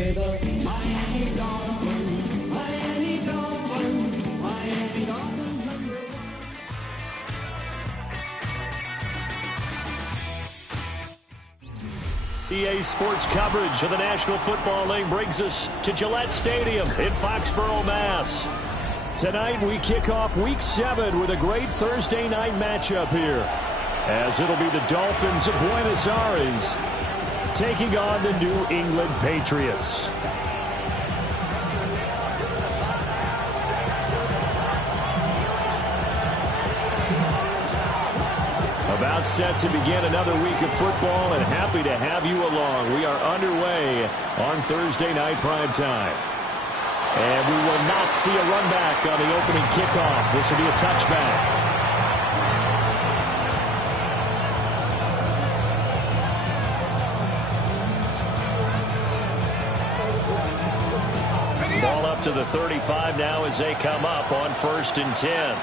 say the Miami Dolphins, Miami Dolphins, Miami Dolphins number one. EA Sports coverage of the National Football League brings us to Gillette Stadium in Foxborough, Mass. Tonight we kick off Week 7 with a great Thursday night matchup here, as it'll be the Dolphins of Buenos Aires taking on the New England Patriots. About set to begin another week of football, and happy to have you along. We are underway on Thursday night primetime. And we will not see a run back on the opening kickoff. This will be a touchback. Ball up to the 35 now as they come up on 1st and 10.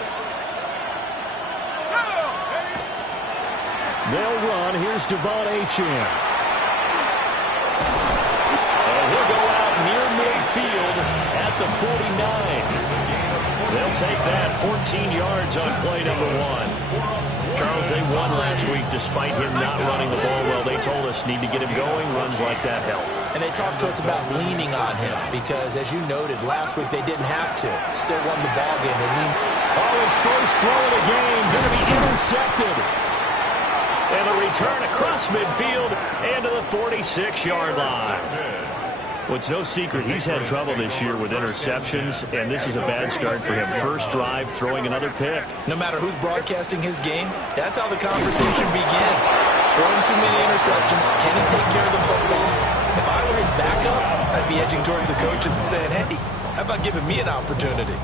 They'll run. Here's Devon Achane. And he'll go out near midfield at the 49. They'll take that 14 yards on play number 1. Charles, they won last week despite him not running the ball well. They told us need to get him going. Runs like that help. And they talked to us about leaning on him because, as you noted, last week they didn't have to. Still won the ball game. They leaned. Oh, his first throw of the game going to be intercepted. And a return across midfield and to the 46-yard line. Well, it's no secret he's had trouble this year with interceptions, and this is a bad start for him. First drive, throwing another pick. No matter who's broadcasting his game, that's how the conversation begins. Throwing too many interceptions. Can he take care of the football? If I were his backup, I'd be edging towards the coaches and saying, hey, how about giving me an opportunity?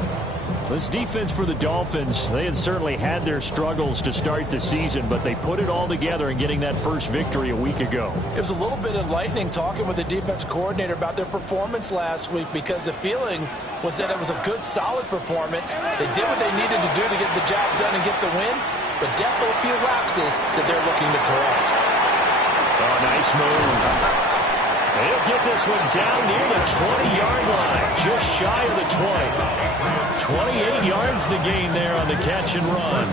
This defense for the Dolphins, they had certainly had their struggles to start the season, but they put it all together in getting that first victory a week ago. It was a little bit enlightening talking with the defense coordinator about their performance last week, because the feeling was that it was a good, solid performance. They did what they needed to do to get the job done and get the win, but definitely a few lapses that they're looking to correct. Oh, nice move. He'll get this one down near the 20-yard line, just shy of the 20. 28 yards the gain there on the catch and run.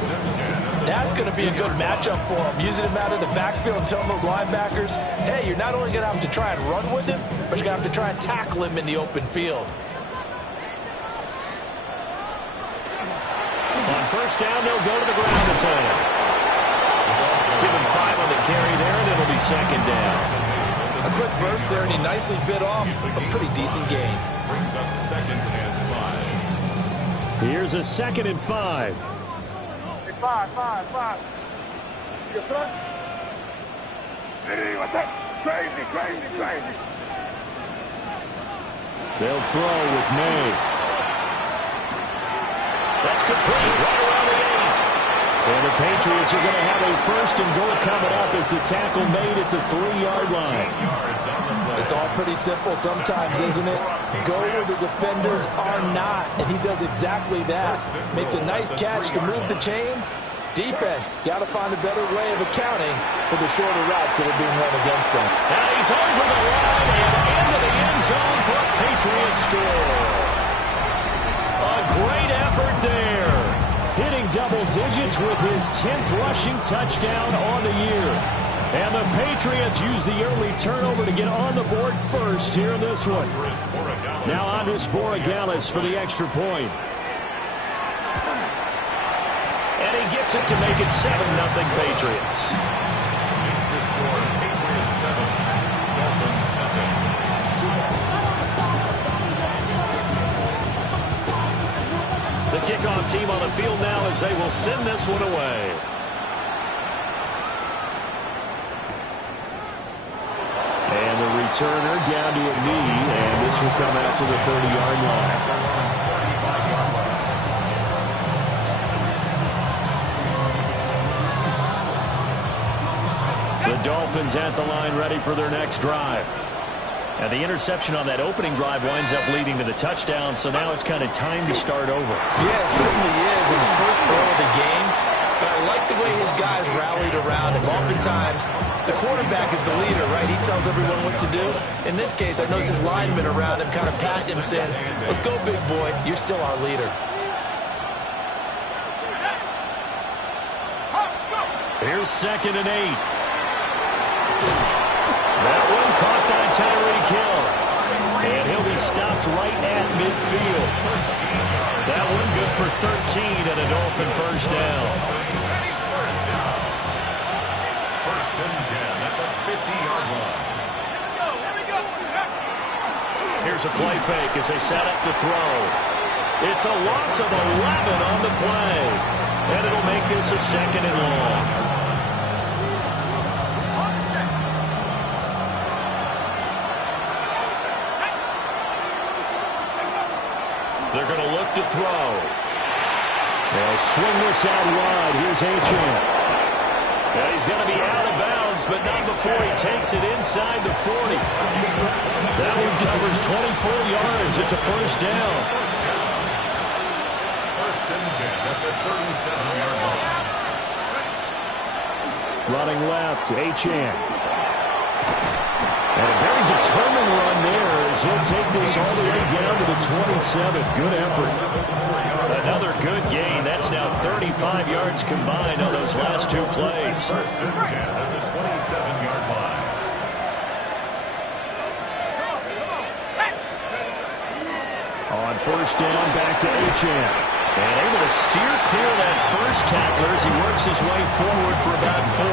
That's going to be a good matchup for him, using him out of the backfield and telling those linebackers, hey, you're not only going to have to try and run with him, but you're going to have to try and tackle him in the open field. On first down, they'll go to the ground attack. Give him 5 on the carry there, and it'll be second down. A quick burst there, and he nicely bit off a pretty decent gain. Brings up 2nd and 5. Here's a 2nd and 5. Hey, 5. Your son? Hey, what's up? Crazy. They'll throw with May. That's complete. Right around the 8. And the Patriots are going to have a 1st and goal coming up as the tackle made at the 3-yard line. It's all pretty simple sometimes, isn't it? Go where the defenders are not, and he does exactly that. Makes a nice catch to move the chains. Defense got to find a better way of accounting for the shorter routes that are being run against them. And he's over the line and into the end zone for a Patriot score. A great effort there. Hitting double digits with his 10th rushing touchdown on the year. And the Patriots use the early turnover to get on the board first here in this one. Now Andres Borregales for the extra point. And he gets it to make it 7-0 Patriots. Makes the score Patriots 7, Dolphins nothing. The kickoff team on the field now as they will send this one away. And the returner down to a knee, and this will come out to the 30-yard line. The Dolphins at the line ready for their next drive. And the interception on that opening drive winds up leading to the touchdown, so now it's kind of time to start over. Yeah, it certainly is. His first throw of the game. But I like the way his guys rallied around him. Oftentimes, The quarterback is the leader, right? He tells everyone what to do. In this case, I notice his linemen around him kind of patting him, saying, let's go, big boy. You're still our leader. Here's 2nd and 8. That one caught by Tyreek Hill. And he'll be stopped right at midfield. That one good for 13 and a Dolphin first down. First and 10 at the 50-yard line. Here's a play fake as they set up to throw. It's a loss of 11 on the play. And it'll make this a 2nd and long. They're going to look to throw. They'll swing this out wide. Here's Achane. And he's going to be out of bounds, but not before he takes it inside the 40. That one covers 24 yards. It's a first down. First and 10 at the 37-yard line. Running left, Achane. And a very determined run there as he'll take this all the way down to the 27. Good effort. Another good gain. That's now 35 yards combined on those last two plays. First and 10 at the 27-yard line. On first down, back to Achane. And able to steer clear of that first tackler as he works his way forward for about 4.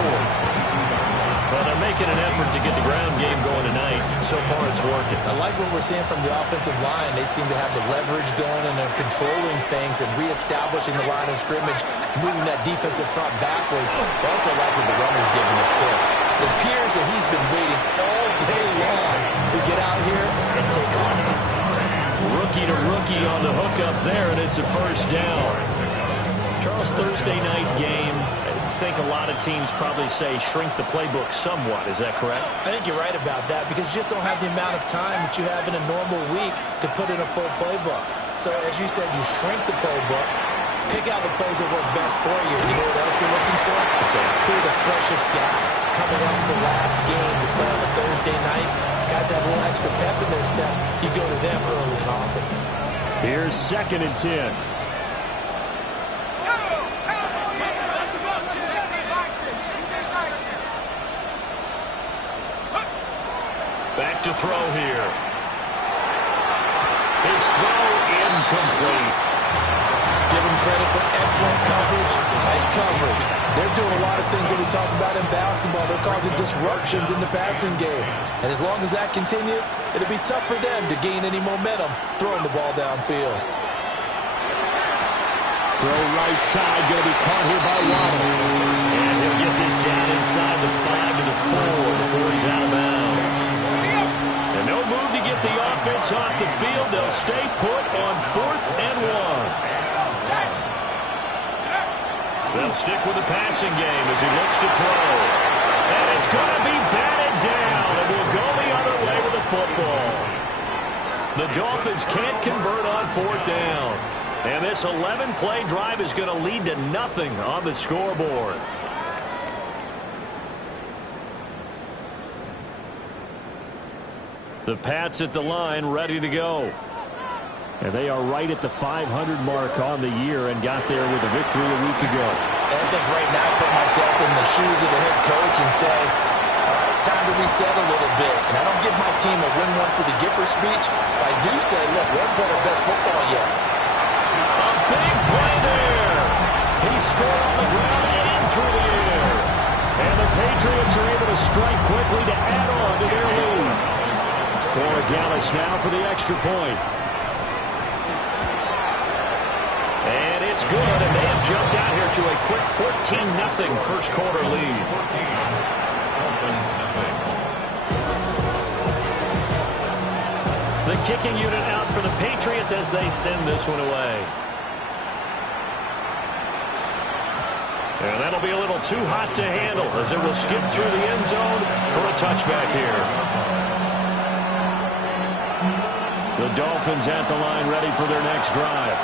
Well, they're making an effort to get the ground game going tonight. So far, it's working. I like what we're seeing from the offensive line. They seem to have the leverage going, and they're controlling things and reestablishing the line of scrimmage, moving that defensive front backwards. I also like what the runner's giving us, too. It appears that he's been waiting all day long to get out here and take off. Rookie to rookie on the hook up there, and it's a first down. Charles, Thursday night game. I think a lot of teams probably say shrink the playbook somewhat. Is that correct? I think you're right about that because you just don't have the amount of time that you have in a normal week to put in a full playbook. So as you said, you shrink the playbook, pick out the plays that work best for you. You know what else you're looking for? Who are the freshest guys coming off the last game to play on a Thursday night? Guys have a little extra pep in their step. You go to them early and often. Here's 2nd and 10. Back to throw here. His throw incomplete. Give them credit for excellent coverage, tight coverage. They're doing a lot of things that we talk about in basketball. They're causing disruptions in the passing game. And as long as that continues, it'll be tough for them to gain any momentum throwing the ball downfield. Throw right side, going to be caught here by Waddle. And he'll get this down inside the 5 to the 4 before he's out of bounds. And no move to get the offense off the field. They'll stay put on 4th and 1. They'll stick with the passing game as he looks to throw. And it's going to be batted down. And will go the other way with the football. The Dolphins can't convert on 4th down. And this 11-play drive is going to lead to nothing on the scoreboard. The Pats at the line, ready to go. And they are right at the 500 mark on the year and got there with a victory a week ago. And I think right now I put myself in the shoes of the head coach and say, all right, time to reset a little bit. And I don't give my team a win one for the Gipper speech. I do say, look, we haven't played our best football yet. A big play there. He scored on the ground and through the air. And the Patriots are able to strike quickly to add on to their lead. For Gallis now for the extra point. And it's good, and they have jumped out here to a quick 14-0 first quarter lead. The kicking unit out for the Patriots as they send this one away. And that'll be a little too hot to handle as it will skip through the end zone for a touchback here. The Dolphins at the line ready for their next drive.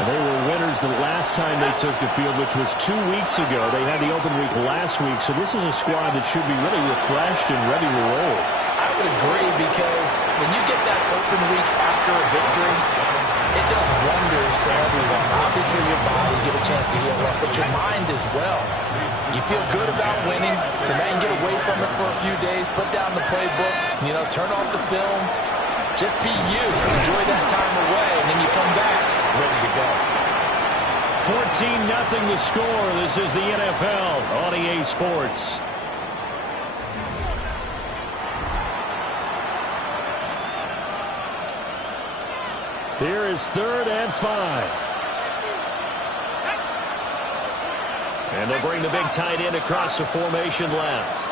They were winners the last time they took the field, which was 2 weeks ago. They had the open week last week, so this is a squad that should be really refreshed and ready to roll. I would agree, because when you get that open week after a victory, it does wonders for everyone. Obviously, your body, you get a chance to heal up, but your mind as well. You feel good about winning, so now you get away from it for a few days, put down the playbook, turn off the film. Just be you. Enjoy that time away, and then you come back ready to go. 14-0 the score. This is the NFL on EA Sports. Here is 3rd and 5. And they'll bring the big tight end across the formation left.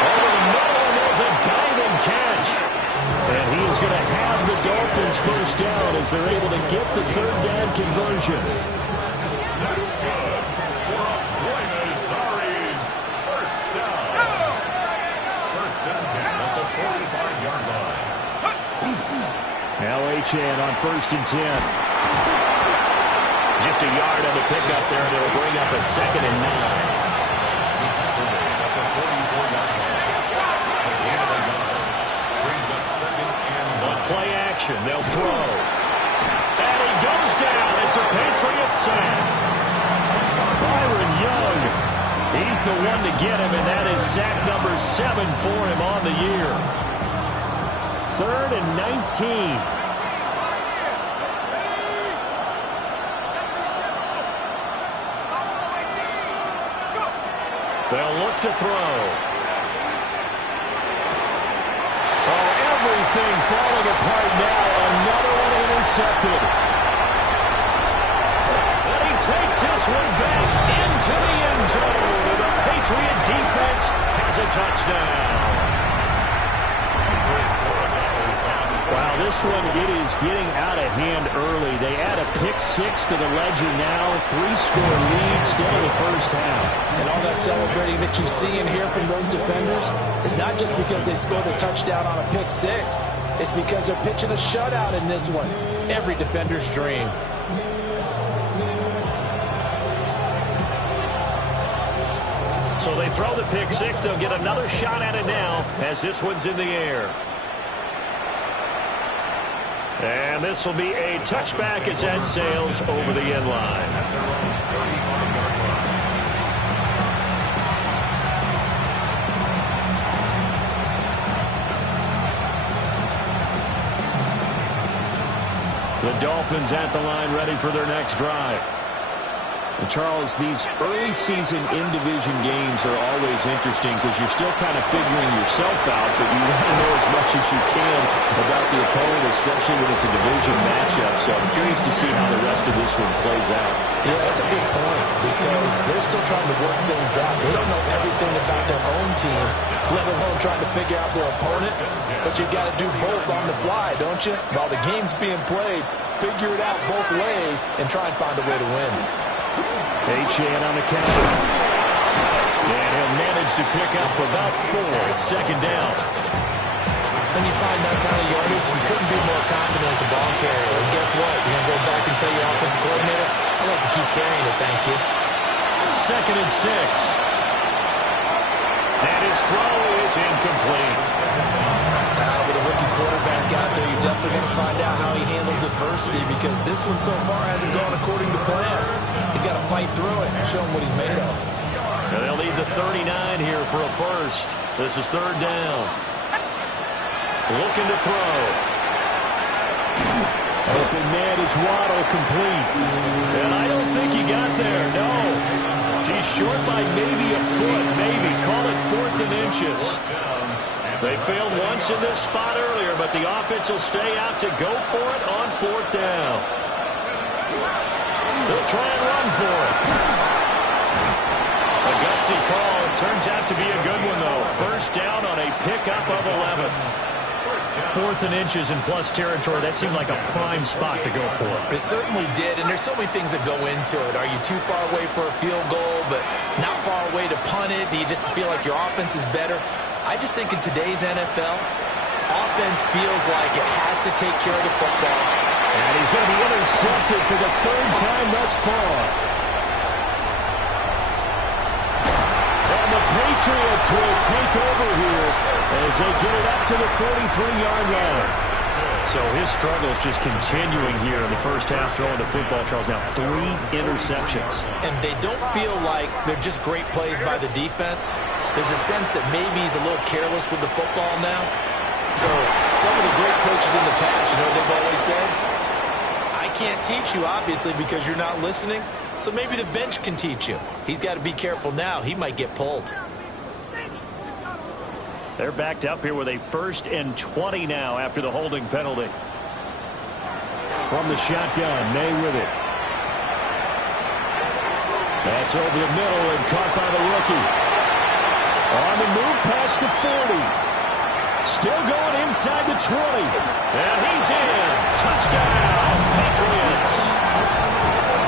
Over the middle, and there's a diving catch. And he is going to have the Dolphins first down as they're able to get the 3rd down conversion. That's good. For a Buenos Aires first down. First and 10 at the 45-yard line. Now Achane on 1st and 10. Just a yard on the pickup there, and it'll bring up a 2nd and 9. Play action. They'll throw. And he goes down. It's a Patriot sack. Byron Young. He's the one to get him, and that is sack number 7 for him on the year. 3rd and 19. They'll look to throw. Everything falling apart now. Another one intercepted. And he takes this one back into the end zone. And the Patriot defense has a touchdown. Wow, this one, it is getting out of hand early. They add a pick-6 to the ledger now. 3-score lead still in the first half. And all that celebrating that you see and hear from those defenders is not just because they scored a touchdown on a pick-6. It's because they're pitching a shutout in this one. Every defender's dream. So they throw the pick-6. They'll get another shot at it now as this one's in the air. And this will be a touchback as that sails over the end line. The Dolphins at the line ready for their next drive. And Charles, these early season in-division games are always interesting because you're still kind of figuring yourself out, but you want to know as much as you can about the opponent, especially when it's a division matchup. So I'm curious to see how the rest of this one plays out. Yeah, that's a good point because they're still trying to work things out. They don't know everything about their own team, let alone trying to figure out their opponent. But you got to do both on the fly, don't you? While the game's being played, figure it out both ways and try and find a way to win. Achane on the counter. And he'll manage to pick up about 4. It's 2nd down. When you find that kind of yardage, you couldn't be more confident as a ball carrier. And guess what? You're going to go back and tell your offensive coordinator, I'd like to keep carrying it, thank you. 2nd and 6. And his throw is incomplete. With a rookie quarterback out there, you're definitely going to find out how he handles adversity because this one so far hasn't gone according to plan. He's got to fight through it and show him what he's made of. And they'll need the 39 here for a first. This is 3rd down. Looking to throw. Open man is Waddle, complete. And I don't think he got there, no. He's short by maybe a foot, maybe. Call it 4th and inches. They failed once in this spot earlier, but the offense will stay out to go for it on 4th down. They'll try and run for it. A gutsy fall. It turns out to be a good one, though. First down on a pickup of 11. 4th and inches in plus territory. That seemed like a prime spot to go for. It certainly did, and there's so many things that go into it. Are you too far away for a field goal, but not far away to punt it? Do you just feel like your offense is better? I just think in today's NFL, offense feels like it has to take care of the football. And he's going to be intercepted for the third time thus far. And the Patriots will take over here as they get it up to the 43-yard line. So his struggles just continuing here in the first half throwing the football, Charles. Now 3 interceptions. And they don't feel like they're just great plays by the defense. There's a sense that maybe he's a little careless with the football now. So some of the great coaches in the past, you know what they've always said? I can't teach you, obviously, because you're not listening. So maybe the bench can teach you. He's got to be careful now. He might get pulled. They're backed up here with a 1st and 20 now after the holding penalty. From the shotgun, May with it. That's over the middle and caught by the rookie. On the move past the 40. Still going inside the 20. And he's in. Touchdown, Patriots.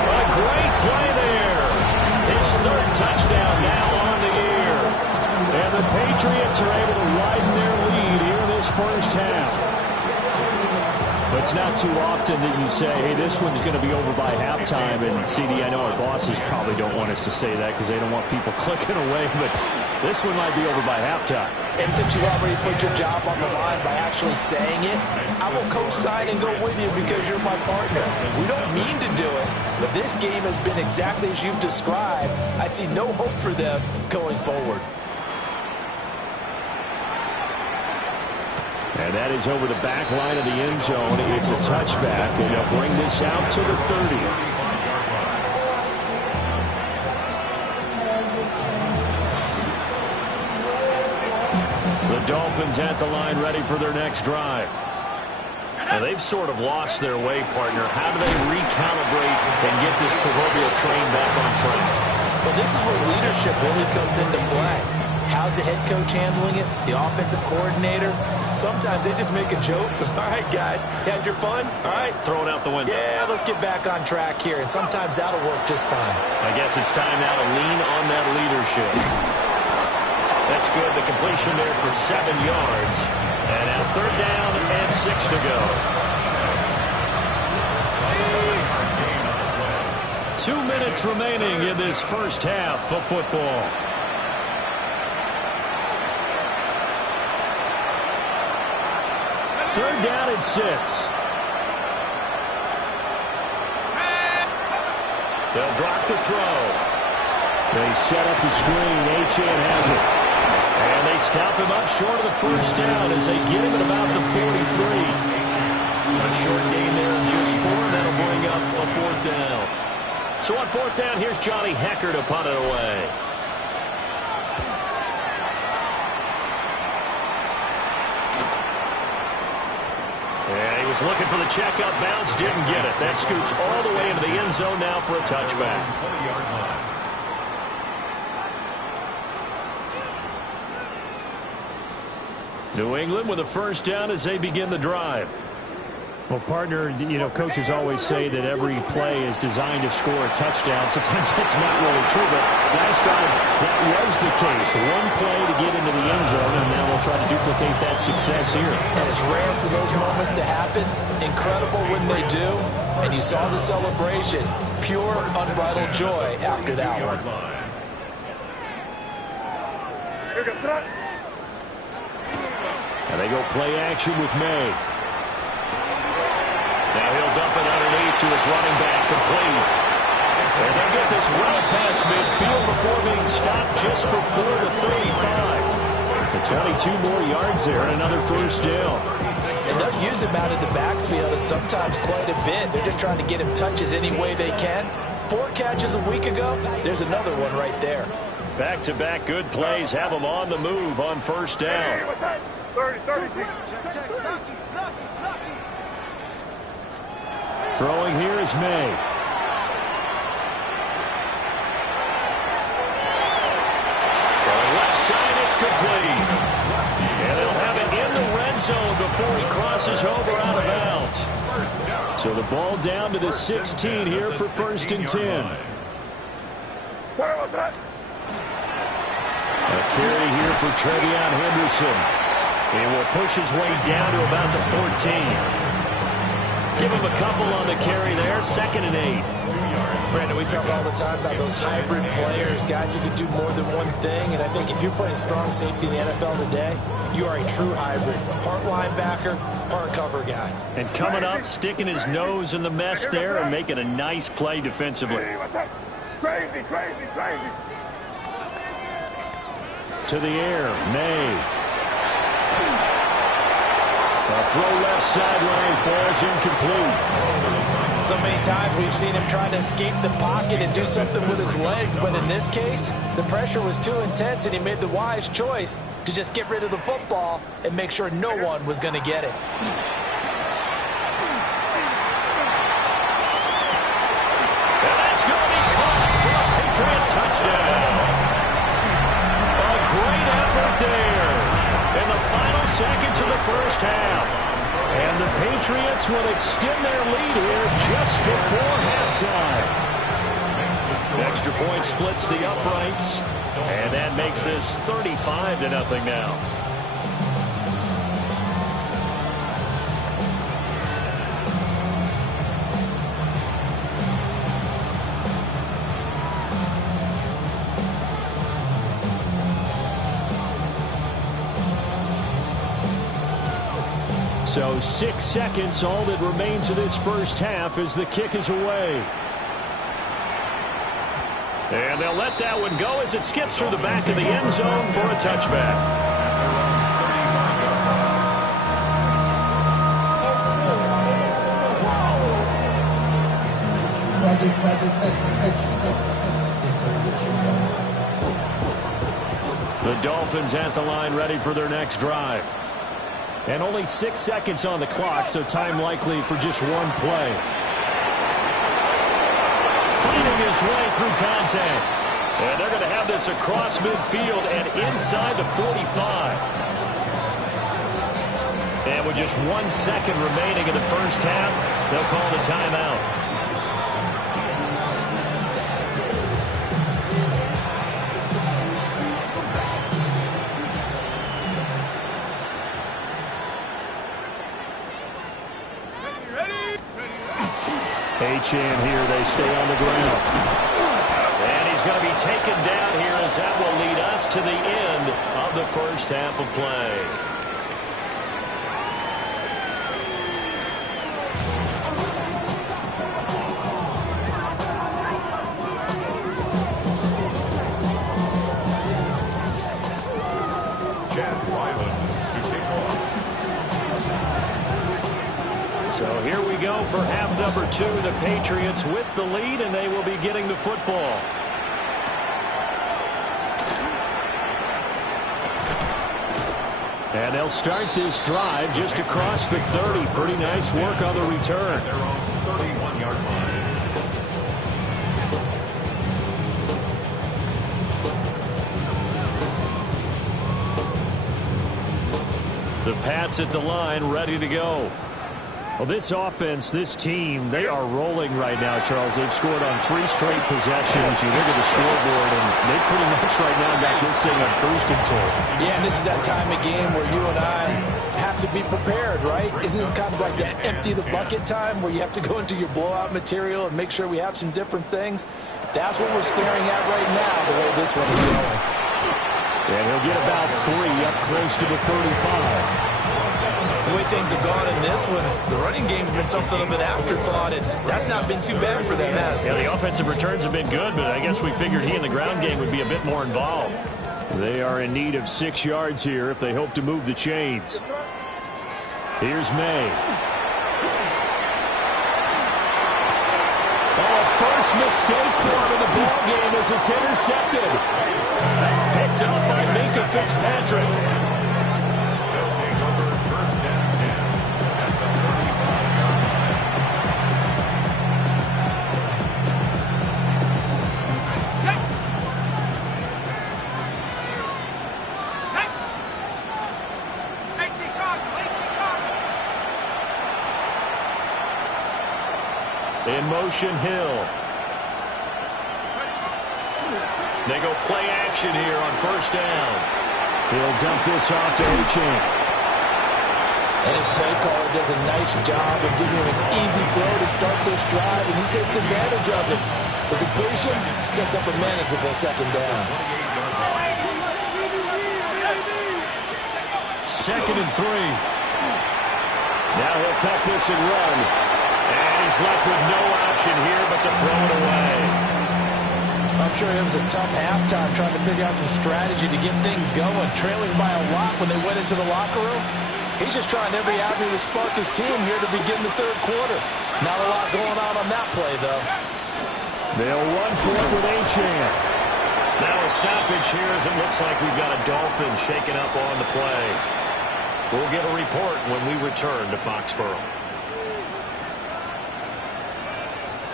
A great play there. His 3rd touchdown now on the year. And the Patriots are able to widen their lead here in this first half. But it's not too often that you say, hey, this one's going to be over by halftime. And, CD, I know our bosses probably don't want us to say that because they don't want people clicking away. But this one might be over by halftime. And since you already put your job on the line by actually saying it, I will co-sign and go with you because you're my partner. We don't mean to do it, but this game has been exactly as you've described. I see no hope for them going forward. And that is over the back line of the end zone. It's a touchback, and they'll bring this out to the 30. The Dolphins at the line ready for their next drive. Now they've sort of lost their way, partner. How do they recalibrate and get this proverbial train back on track? Well, this is where leadership really comes into play. How's the head coach handling it? The offensive coordinator? Sometimes they just make a joke. All right, guys, you had your fun? All right. Throw it out the window. Yeah, let's get back on track here. And sometimes that'll work just fine. I guess it's time now to lean on that leadership. That's good. The completion there for 7 yards. And now 3rd down and 6 to go. 2 minutes remaining in this first half of football. 3rd down and 6. They'll drop the throw. They set up the screen. Achane has it. And they stop him up short of the first down as they get him at about the 43. A short gain there of just 4. That'll bring up a 4th down. So on 4th down, here's Johnny Hecker to punt it away. And he was looking for the checkup bounce, didn't get it. That scoots all the way into the end zone now for a touchback. New England with a 1st down as they begin the drive. Well, partner, you know, coaches always say that every play is designed to score a touchdown. Sometimes that's not really true, but last time that was the case. One play to get into the end zone, and now they'll try to duplicate that success here. And it's rare for those moments to happen. Incredible when they do. And you saw the celebration. Pure, unbridled joy after that one. And they go play action with May. Now he'll dump it underneath to his running back, complete. And they get this well past midfield before being stopped just before the 35. The 22 more yards there and another 1st down. And they'll use him out of the backfield and sometimes quite a bit. They're just trying to get him touches any way they can. 4 catches a week ago, there's another one right there. Back-to-back good plays have them on the move on 1st down. 30. Throwing here is May. Throwing left side, it's complete. And they'll have it in the red zone before he crosses over out of bounds. So the ball down to the 16 here for 1st and 10. A carry here for Trevion Henderson. He will push his way down to about the 14. Give him a couple on the carry there. 2nd and 8. Brandon, we talk all the time about those hybrid players, guys who can do more than one thing. And I think if you're playing strong safety in the NFL today, you are a true hybrid. Part linebacker, part cover guy. And coming up, sticking his nose in the mess there and making a nice play defensively. Crazy, crazy, crazy. To the air, May. A throw left sideline falls incomplete. So many times we've seen him trying to escape the pocket and do something with his legs, but in this case, the pressure was too intense and he made the wise choice to just get rid of the football and make sure no one was going to get it. And that's going to be caught for a Patriot touchdown. A great effort there in the final seconds of the first half. And the Patriots will extend their lead here just before halftime. Extra point splits the uprights, and that makes this 35-0 now. So 6 seconds, all that remains of this first half as the kick is away. And they'll let that one go as it skips through the back of the end zone for a touchback. The Dolphins at the line ready for their next drive. And only 6 seconds on the clock, so time likely for just one play. Fighting his way through contact. And they're going to have this across midfield and inside the 45. And with just 1 second remaining in the first half, they'll call the timeout. H-in here, they stay on the ground. And he's going to be taken down here as that will lead us to the end of the first half of play. So here we go for half number 2. The Patriots with the lead, and they will be getting the football. And they'll start this drive just across the 30. Pretty nice work on the return. They're on the 31-yard line. The Pats at the line, ready to go. Well, this offense, this team, they are rolling right now, Charles. They've scored on 3 straight possessions. You look at the scoreboard, and they pretty much right now got this thing on cruise control. Yeah, and this is that time of game where you and I have to be prepared, right? Isn't this kind of like that empty the bucket time where you have to go into your blowout material and make sure we have some different things? That's what we're staring at right now, the way this one is going. And he'll get about 3 up close to the 35. The way things have gone in this one, the running game's been something of an afterthought, and that's not been too bad for them, has it? Yeah, the offensive returns have been good, but I guess we figured he in the ground game would be a bit more involved. They are in need of 6 yards here if they hope to move the chains. Here's May. Oh, first mistake for him in the ball game as it's intercepted. Picked up by Minkah Fitzpatrick. In motion, Hill. They go play action here on first down. He'll dump this off to H-in. And his play caller does a nice job of giving him an easy throw to start this drive, and he takes advantage of it. The completion sets up a manageable second down. 2nd and 3. Now he'll tuck this and run. And he's left with no option here but to throw it away. I'm sure it was a tough halftime trying to figure out some strategy to get things going, trailing by a lot when they went into the locker room. He's just trying every avenue to spark his team here to begin the third quarter. Not a lot going on that play, though. They'll run for it with Achane. Now a stoppage here as it looks like we've got a Dolphin shaken up on the play. We'll get a report when we return to Foxborough.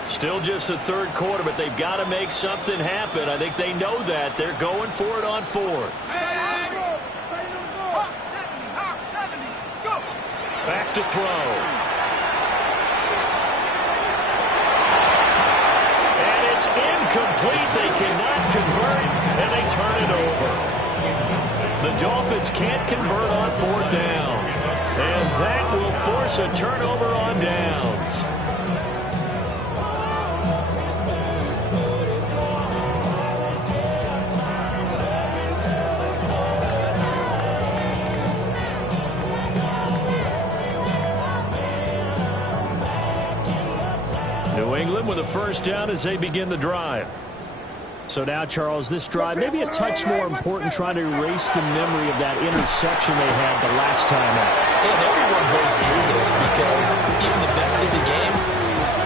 Still just the third quarter, but they've got to make something happen. I think they know that. They're going for it on 4th. Back to throw. And it's incomplete. They cannot convert, and they turn it over. The Dolphins can't convert on 4th down. And that will force a turnover on downs. New England with a first down as they begin the drive. So now, Charles, this drive maybe a touch more important, trying to erase the memory of that interception they had the last time out. And everyone goes through this because even the best in the game,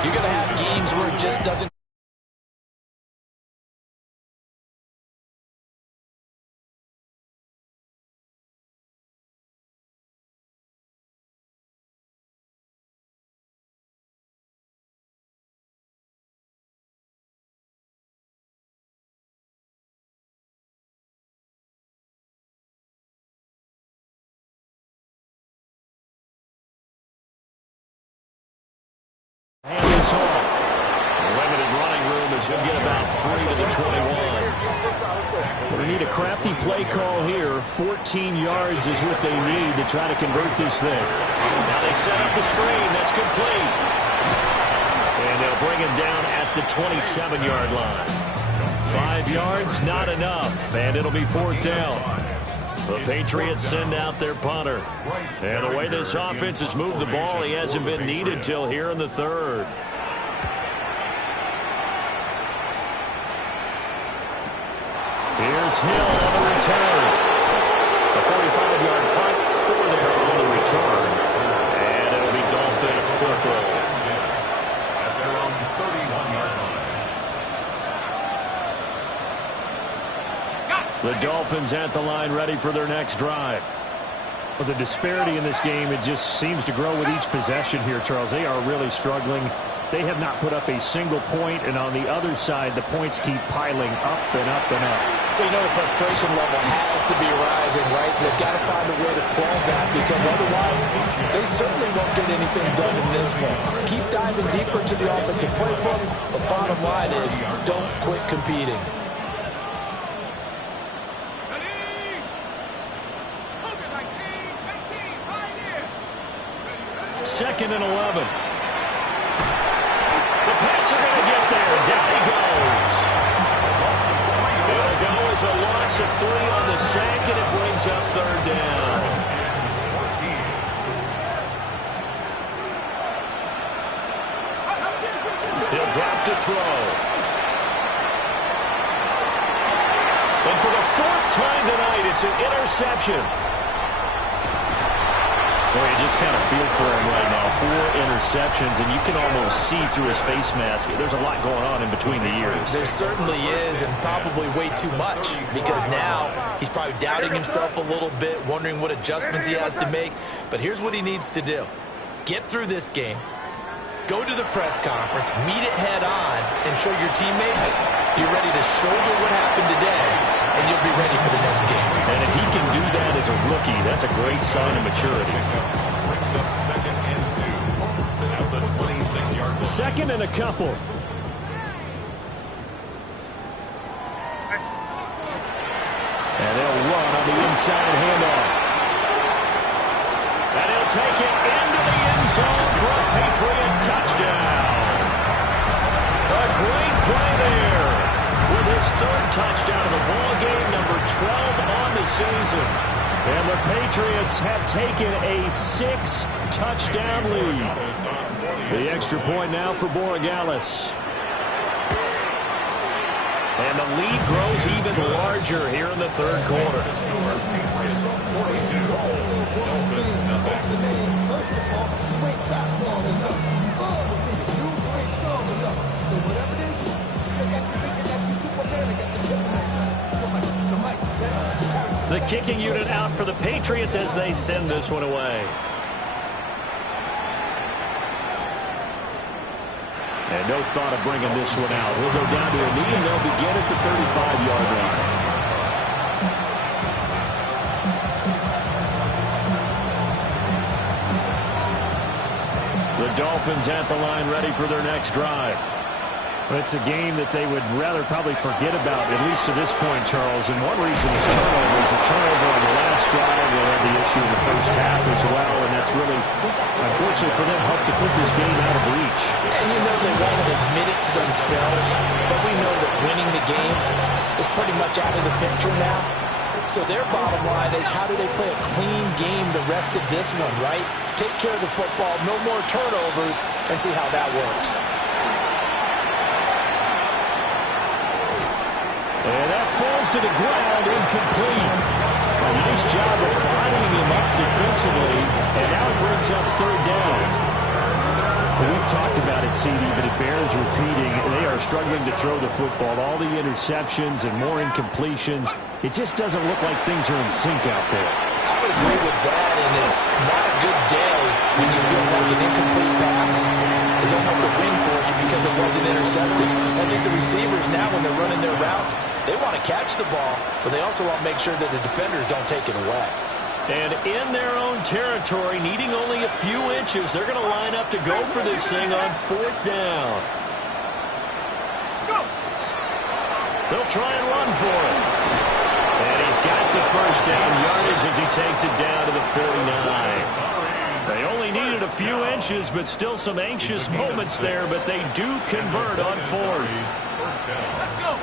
you're going to have games where it just doesn't. Hand this off. Limited running room as he'll get about 3 to the 21. We're going to need a crafty play call here. 14 yards is what they need to try to convert this thing. Now they set up the screen. That's complete. And they'll bring him down at the 27-yard line. 5 yards, not enough. And it'll be 4th down. The Patriots send out their punter. And the way this offense has moved the ball, he hasn't been needed till here in the third. Here's Hill on the return. A 45-yard punt, 4 there on the return. And it'll be Dolphin football. At their own 31-yard line. The Dolphins at the line, ready for their next drive. Well, the disparity in this game, it just seems to grow with each possession here, Charles. They are really struggling. They have not put up a single point, and on the other side, the points keep piling up and up and up. So, you know, the frustration level has to be rising, right? So they've got to find a way to quell that, because otherwise they certainly won't get anything done in this one. Keep diving deeper into the offensive playbook, but bottom line is don't quit competing. 2nd and 11. The Pats are going to get there. Down he goes. It'll go as a loss of 3 on the sack, and it brings up 3rd down. He'll drop to throw. And for the 4th time tonight, it's an interception. Boy, you just kind of feel for him right now. 4 interceptions, and you can almost see through his face mask. There's a lot going on in between the years. There certainly is, and probably way too much, because now he's probably doubting himself a little bit, wondering what adjustments he has to make. But here's what he needs to do. Get through this game, go to the press conference, meet it head on, and show your teammates you're ready to shoulder what happened today, and you'll be ready for the next game. And if he can do that as a rookie, that's a great sign of maturity. Brings up 2nd and 2 at the 26-yard line. 2nd and a couple. And they'll run on the inside handoff. And he'll He'll take it into the end zone for a Patriot touchdown. A great play there with his third touchdown of the ball game, number 12 on the season. And the Patriots have taken a 6-touchdown lead. The extra point now for Borregales. And the lead grows even larger here in the third quarter. The kicking unit out for the Patriots as they send this one away. And no thought of bringing this one out. He'll go down to a knee, and they'll begin at the 35-yard line. The Dolphins at the line, ready for their next drive. It's a game that they would rather probably forget about, at least to this point, Charles. And one reason is turnovers. A turnover on the last drive. They had the issue in the first half as well, and that's really, unfortunately for them, helped to put this game out of reach. And you know they won't admit it to themselves, but we know that winning the game is pretty much out of the picture now. So their bottom line is, how do they play a clean game the rest of this one, right? Take care of the football, no more turnovers, and see how that works. And that falls to the ground, incomplete. A nice job of bodying him up defensively, and now it brings up third down. Well, we've talked about it, CD, but it bears repeating. They are struggling to throw the football. All the interceptions and more incompletions. It just doesn't look like things are in sync out there. I would agree with that, and it's not a good day when you feel like an incomplete pass is almost a win for you because it wasn't intercepted. I think the receivers now, when they're running their routes, they want to catch the ball, but they also want to make sure that the defenders don't take it away. And in their own territory, needing only a few inches, they're going to line up to go for this thing on fourth down. They'll try and run for it. And he's got the first down yardage as he takes it down to the 49. They only needed a few inches, but still some anxious moments there, but they do convert on fourth. Let's go.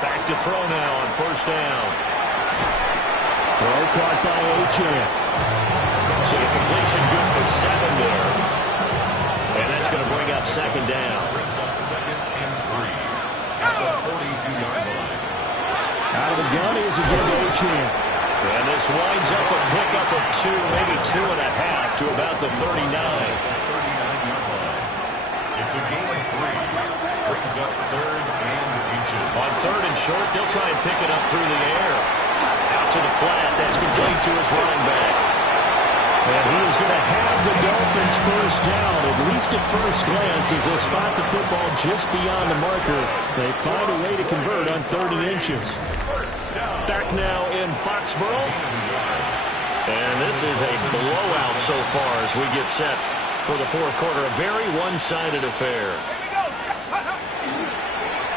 Back to throw now on first down. Throw caught by Achane. So the completion good for 7 there. And that's going to bring up second down. Brings up 2nd and 3 at the 42-yard line. Out of the gun is again Achane. And this winds up a pickup of 2, maybe 2.5 to about the 39. 39-yard line. It's a gain of 3. Brings up 3rd and inches. On 3rd and short, they'll try and pick it up through the air. Out to the flat. That's complete to his running back. And he is going to have the Dolphins first down, at least at first glance, as they'll spot the football just beyond the marker. They find a way to convert on 3rd and inches. Back now in Foxborough. And this is a blowout so far as we get set for the fourth quarter. A very one-sided affair.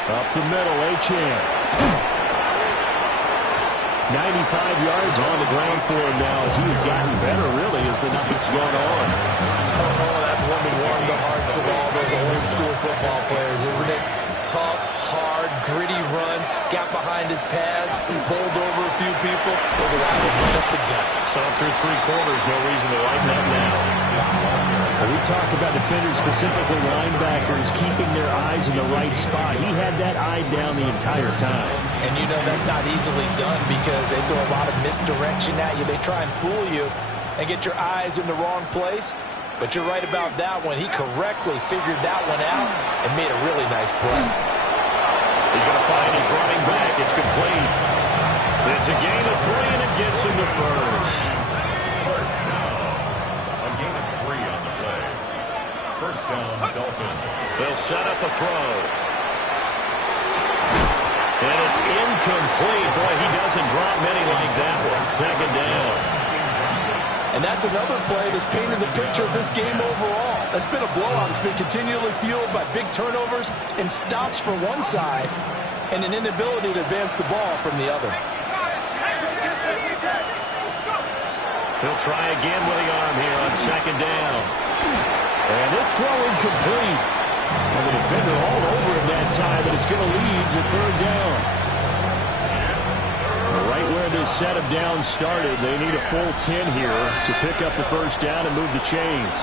Up the middle, Achane. 95 yards on the ground for him now as he has gotten better, really, as the night's gone on. Oh, that's one to warm the hearts of all those old-school football players, isn't it? Tough, hard, gritty run, got behind his pads, bowled over a few people. Look at that one, right up the gut. So through 3 quarters, no reason to lighten up now. Well, we talk about defenders, specifically linebackers, keeping their eyes in the right spot. He had that eye down the entire time. And you know that's not easily done because they throw a lot of misdirection at you. They try and fool you and get your eyes in the wrong place. But you're right about that one. He correctly figured that one out and made a really nice play. He's going to find his running back. It's complete. It's a gain of 3, and it gets him to first. First down. A gain of 3 on the play. First down, Dolphins. They'll set up a throw. And it's incomplete. Boy, he doesn't drop many like that one. Second down. And that's another play that's painted the picture of this game overall. That's been a blowout. It's been continually fueled by big turnovers and stops from one side and an inability to advance the ball from the other. He'll try again with the arm here on second down. And this throw incomplete. And the defender all over him that time, and it's going to lead to third down. Right where this set of downs started, they need a full 10 here to pick up the first down and move the chains.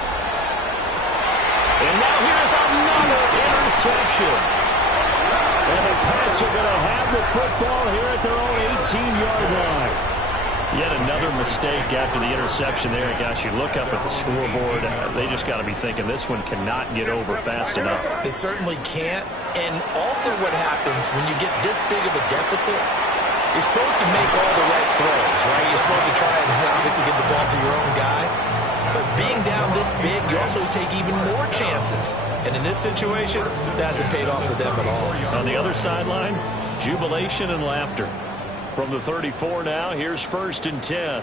And now here's another interception. And the Pats are going to have the football here at their own 18-yard line. Yet another mistake after the interception there. Gosh, you look up at the scoreboard, they just got to be thinking this one cannot get over fast enough. It certainly can't. And also what happens when you get this big of a deficit, you're supposed to make all the right throws, right? You're supposed to try and obviously get the ball to your own guys. But being down this big, you also take even more chances. And in this situation, that hasn't paid off for them at all. On the other sideline, jubilation and laughter. From the 34 now, here's 1st and 10.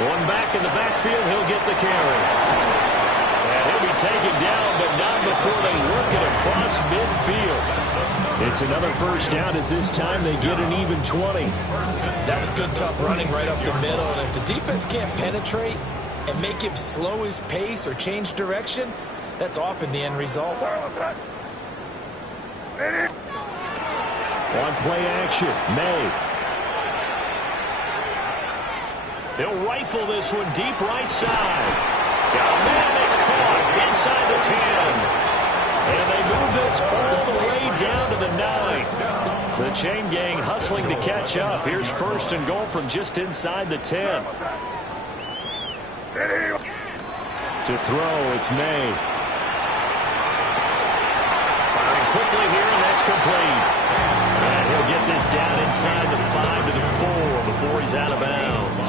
One back in the backfield, he'll get the carry. And he'll be taken down, but not before they work it across midfield. It's another first down as this time they get an even 20. That was good, tough running right up the middle. And if the defense can't penetrate and make him slow his pace or change direction, that's often the end result. On play action, May. He'll rifle this one deep right side. Got a man that's caught inside the 10. And they move this all the way down to the 9. The chain gang hustling to catch up. Here's 1st and goal from just inside the 10. To throw, it's May. Firing quickly here, and that's complete. And he'll get this down inside the 5 to the 4 before he's out of bounds.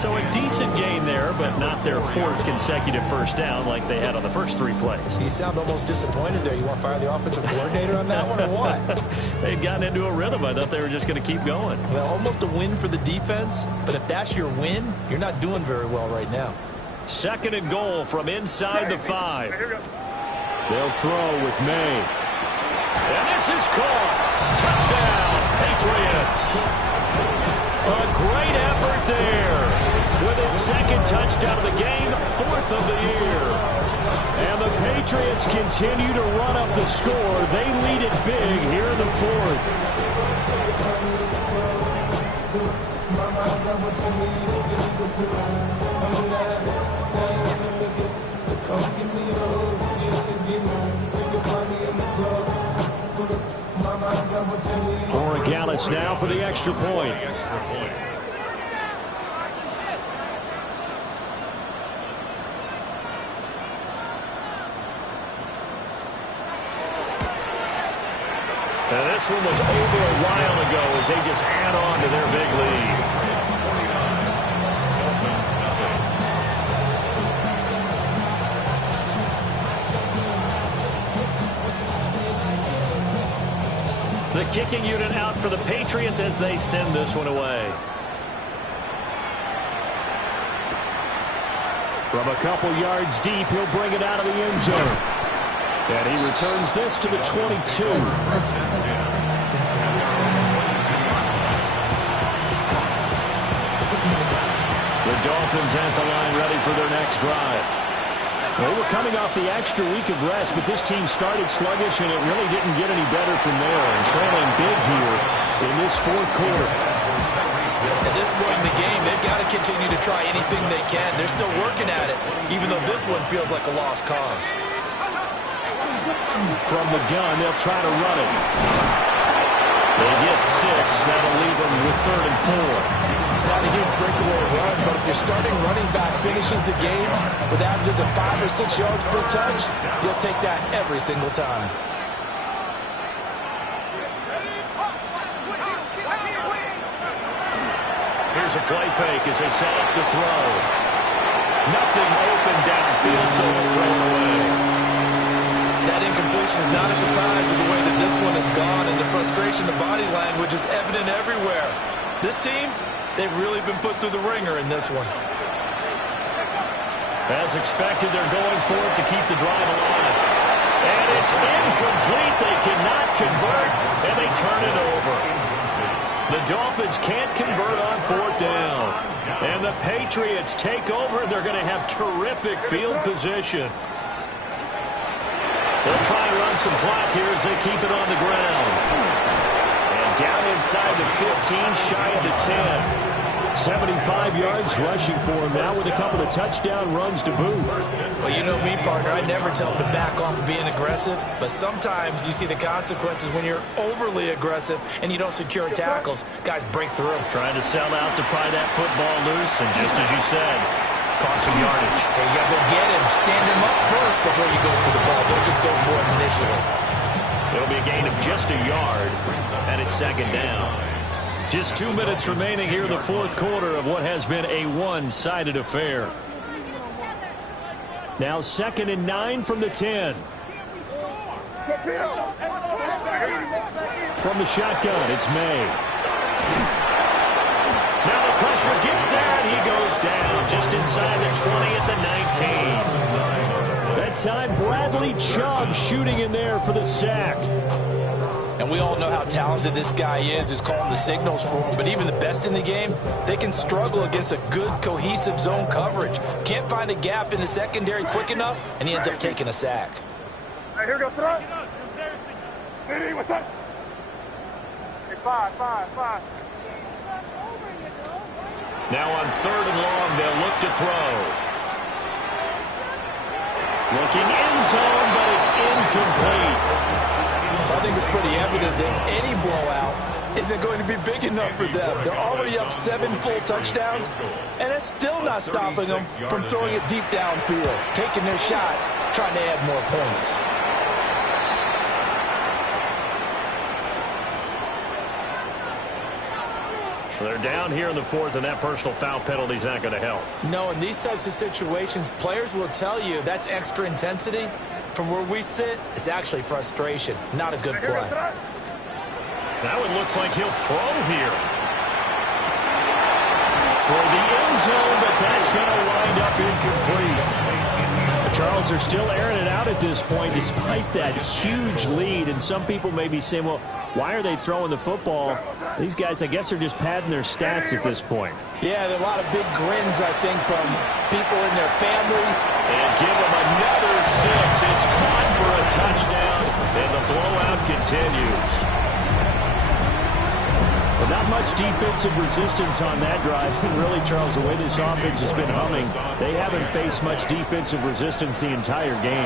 So a decent gain there, but not their 4th consecutive first down like they had on the first 3 plays. You sound almost disappointed there. You want to fire the offensive coordinator on that one or what? They'd gotten into a rhythm. I thought they were just going to keep going. Well, almost a win for the defense, but if that's your win, you're not doing very well right now. 2nd and goal from inside the 5. They'll throw with May. And this is caught. Touchdown, Patriots. A great effort there. With his 2nd touchdown of the game, 4th of the year. And the Patriots continue to run up the score. They lead it big here in the 4th. Oregalis now for the extra point. And this one was over a while ago as they just add on to their big lead. The kicking unit out for the Patriots as they send this one away. From a couple yards deep, he'll bring it out of the end zone. And he returns this to the 22. The Dolphins at the line ready for their next drive. Well, we're coming off the extra week of rest, but this team started sluggish, and it really didn't get any better from there. And trailing big here in this 4th quarter. At this point in the game, they've got to continue to try anything they can. They're still working at it, even though this one feels like a lost cause. From the gun, they'll try to run it. They get 6. That'll leave them with 3rd and 4. It's not a huge breakaway run, but if your starting running back finishes the game with averages of 5 or 6 yards per touch, you'll take that every single time. Here's a play fake as they set up the throw. Nothing open downfield, so they'll throw it away. That incompletion is not a surprise with the way that this one has gone, and the frustration of body language is evident everywhere. This team, they've really been put through the ringer in this one. As expected, they're going for it to keep the drive alive. And it's incomplete. They cannot convert, and they turn it over. The Dolphins can't convert on 4th down. And the Patriots take over. They're going to have terrific field position. They'll try and run some clock here as they keep it on the ground. And down inside the 15, shy of the 10. 75 yards rushing for him now with a couple of touchdown runs to boot. Well, you know me, partner. I never tell him to back off of being aggressive, but sometimes you see the consequences when you're overly aggressive and you don't secure tackles. Guys break through. Trying to sell out to pry that football loose, and just as you said, cost some yardage. Hey, you got to go get him. Stand him up first before you go for the ball. Don't just go for it initially. It'll be a gain of just a yard, and it's 2nd down. Just 2 minutes remaining here in the 4th quarter of what has been a one-sided affair. Now 2nd and 9 from the 10. From the shotgun, it's May. Now the pressure gets there, and he goes down just inside the 20 at the 19. That time, Bradley Chubb shooting in there for the sack. And we all know how talented this guy is who's calling the signals for him. But even the best in the game, they can struggle against a good, cohesive zone coverage. Can't find a gap in the secondary quick enough, and he ends up taking a sack. Hey, here goes Sarah. Hey, what's up? Hey, five. Now on 3rd and long, they'll look to throw. Looking end zone, but it's incomplete. I think it's pretty evident that any blowout isn't going to be big enough for them. They're already up 7 full touchdowns, and it's still not stopping them from throwing it deep downfield, taking their shots, trying to add more points. They're down here in the 4th, and that personal foul penalty is not going to help. No, in these types of situations, players will tell you that's extra intensity. From where we sit, it's actually frustration, not a good play. That one looks like he'll throw here. Toward the end zone, but that's going to wind up incomplete. Charles, they're still airing it out at this point despite that huge lead. And some people may be saying, well, why are they throwing the football? These guys, I guess, are just padding their stats at this point. Yeah, there are a lot of big grins, I think, from people in their families. And give them another 6. It's caught for a touchdown, and the blowout continues. But not much defensive resistance on that drive. And really, Charles, the way this offense has been humming, they haven't faced much defensive resistance the entire game.